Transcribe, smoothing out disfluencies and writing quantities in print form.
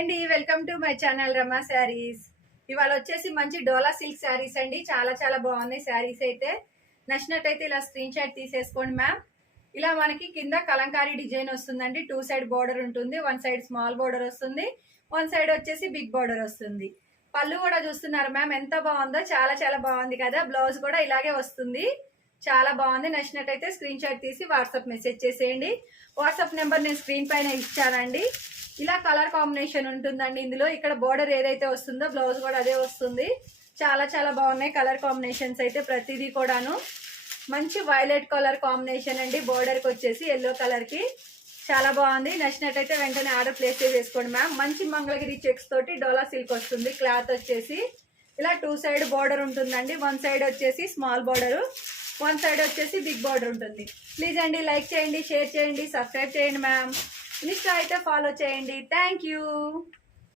అండి, welcome to my channel రమా శారీస్. ఇవాళ వచ్చేసి మంచి డోలా సిల్క్ శారీస్ అండి. చాలా చాలా బాగున్నాయి శారీస్. అయితే నచ్చినట్టయితే ఇలా స్క్రీన్ షాట్ తీసేసుకోండి మ్యామ్. ఇలా మనకి కింద కలంకారీ డిజైన్ వస్తుందండి. 2 సైడ్ బోర్డర్ ఉంటుంది. 1 సైడ్ స్మాల్ బోర్డర్ వస్తుంది, 1 సైడ్ వచ్చేసి బిగ్ బోర్డర్ వస్తుంది. పళ్ళు కూడా చూస్తున్నారు మ్యామ్, ఎంత బాగుందో. చాలా చాలా బాగుంది కదా. బ్లౌజ్ కూడా ఇలాగే వస్తుంది. చాలా బాగుంది. నచ్చినట్టయితే స్క్రీన్ షాట్ తీసి వాట్సాప్ మెసేజ్ చేసేయండి. వాట్సాప్ నెంబర్ నేను స్క్రీన్ పైన ఇచ్చానండి. ఇలా కలర్ కాంబినేషన్ ఉంటుందండి ఇందులో. ఇక్కడ బోర్డర్ ఏదైతే వస్తుందో బ్లౌజ్ కూడా అదే వస్తుంది. చాలా చాలా బాగున్నాయి కలర్ కాంబినేషన్స్ అయితే. ప్రతిదీ కూడాను మంచి వైలెట్ కలర్ కాంబినేషన్ అండి. బోర్డర్కి వచ్చేసి ఎల్లో కలర్కి చాలా బాగుంది. నచ్చినట్టయితే వెంటనే ఆర్డర్ ప్లేస్ చేసుకోండి మ్యామ్. మంచి మంగళగిరి చెక్స్ తోటి డోలా సిల్క్ వస్తుంది. క్లాత్ వచ్చేసి ఇలా 2 సైడ్ బోర్డర్ ఉంటుందండి. 1 సైడ్ వచ్చేసి స్మాల్ బోర్డర్, 1 సైడ్ వచ్చేసి బిగ్ బోర్డర్ ఉంటుంది. ప్లీజ్ అండి లైక్ చేయండి, షేర్ చేయండి, సబ్స్క్రైబ్ చేయండి మ్యామ్. ఇన్స్టా అయితే ఫాలో చేయండి. Thank you.